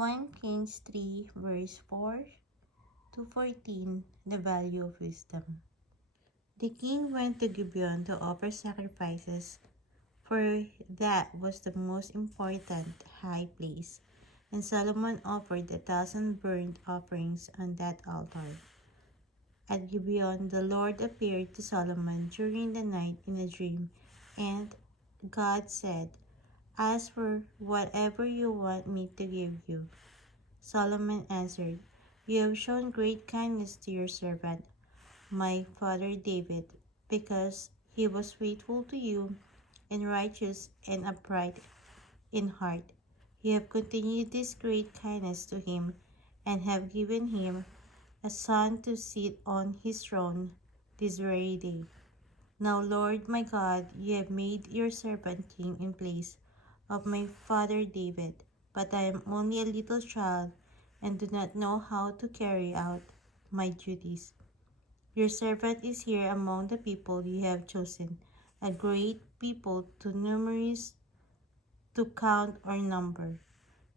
1 Kings 3 verse 4 to 14. The value of wisdom. The king went to Gibeon to offer sacrifices, for that was the most important high place, and Solomon offered 1,000 burnt offerings on that altar. At Gibeon, the Lord appeared to Solomon during the night in a dream, and God said, "Ask for whatever you want me to give you." Solomon answered, "You have shown great kindness to your servant, my father David, because he was faithful to you and righteous and upright in heart. You have continued this great kindness to him and have given him a son to sit on his throne this very day. Now, Lord my God, you have made your servant king in place of my father David, but I am only a little child and do not know how to carry out my duties. Your servant is here among the people you have chosen, a great people too numerous to count or number,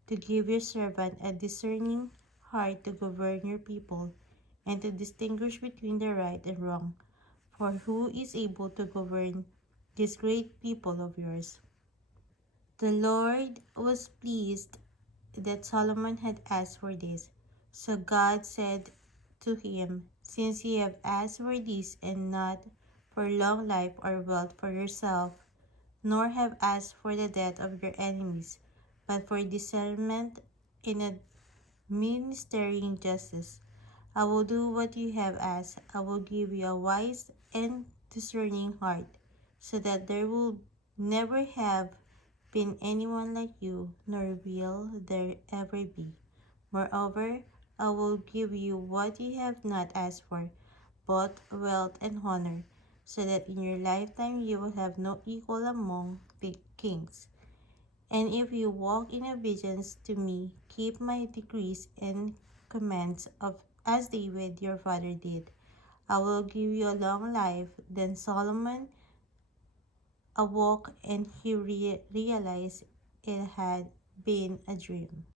to give your servant a discerning heart to govern your people and to distinguish between the right and wrong. For who is able to govern this great people of yours?" The Lord was pleased that Solomon had asked for this. So God said to him, "Since you have asked for this and not for long life or wealth for yourself, nor have asked for the death of your enemies, but for discernment in administering justice, I will do what you have asked. I will give you a wise and discerning heart, so that there will never have been anyone like you, nor will there ever be. Moreover, I will give you what you have not asked for, both wealth and honor, so that in your lifetime you will have no equal among the kings. And if you walk in obedience to me, keep my decrees and commands as David your father did, I will give you a long life." Then Solomon awoke and he realized it had been a dream.